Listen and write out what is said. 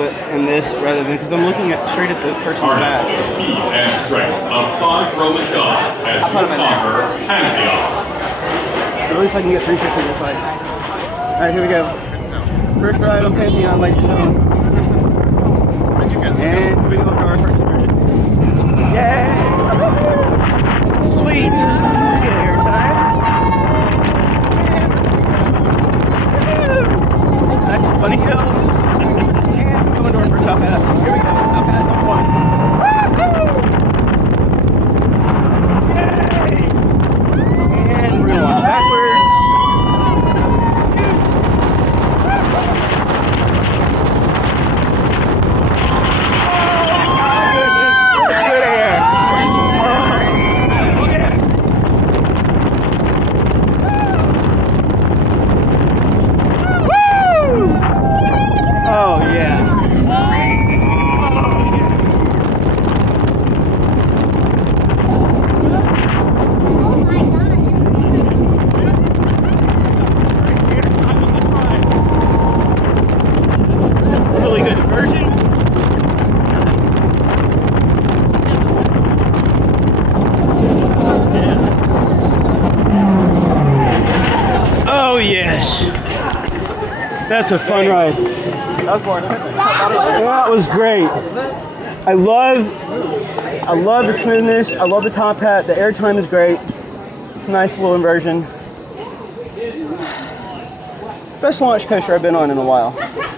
in this rather than, because I'm looking at straight at the person's Harness back. the speed and strength of 5 Roman gods as you conquer Pantheon. At least I can get 360 this fight. Alright, here we go. First ride on Pantheon, ladies and gentlemen. And here we go for our first version. Yay! Sweet! Get air time. That's some funny hills. And we're going to our first top hat. Here we go, top hat number 1. Yay! And we're going to launch backwards. That's a fun ride. That was great. I love the smoothness. I love the top hat. The airtime is great. It's a nice little inversion. Best launch coaster I've been on in a while.